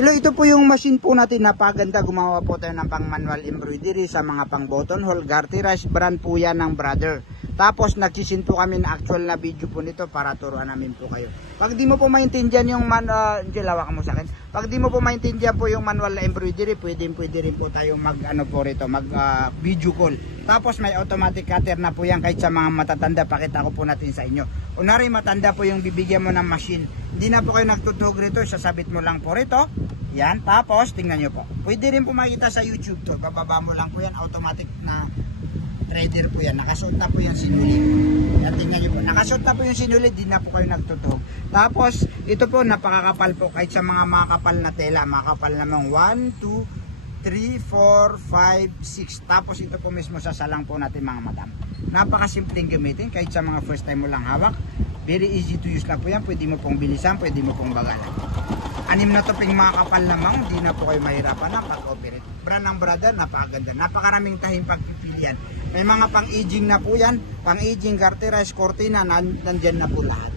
Hello, ito po yung machine po natin. Napaganda, gumawa po tayo ng pang manual embroidery sa mga pang button hole, garterage, brand po yan ng Brother. Tapos nagsisin po kami na actual na video po nito para turuan namin po kayo. Pag di mo po maintindihan yung hawak mo sa akin. Pag di mo po maintindihan po yung manual na embroidery, pwede rin po tayo mag video call. Tapos may automatic cutter na po yan kahit sa mga matatanda. Pakita ko po natin sa inyo. Unari matanda po yung bibigyan mo ng machine. Hindi na po kayo nagtutug rito, sasabit mo lang po rito. Yan, tapos tingnan nyo po. Pwede rin po makita sa YouTube to. Bababa mo lang po yan, automatic na trader po yan. Nakasuot na po yung sinulid. Yan, tingnan nyo po. Nakasuot na po yung sinulid, di na po kayo nagtutug. Tapos, ito po, napakakapal po. Kahit sa mga makapal na tela, makapal namang 1, 2, 3, 4, 5, 6. Tapos ito po mismo sasalang po natin mga madam. Napakasimpleng gamitin kahit sa mga first time mo lang hawak. Very easy to use lang po yan. Pwede mo pong bilisan, pwede mo pong bagalan. 6 na toping mga kapal namang, hindi na po kayo mahirapan na pag-operate. Brand ng Brother, napakaganda. Napakaraming tahing pagpipilian. May mga pang-aging na po yan. Pang-aging, garterage, cortina, nandyan na po lahat.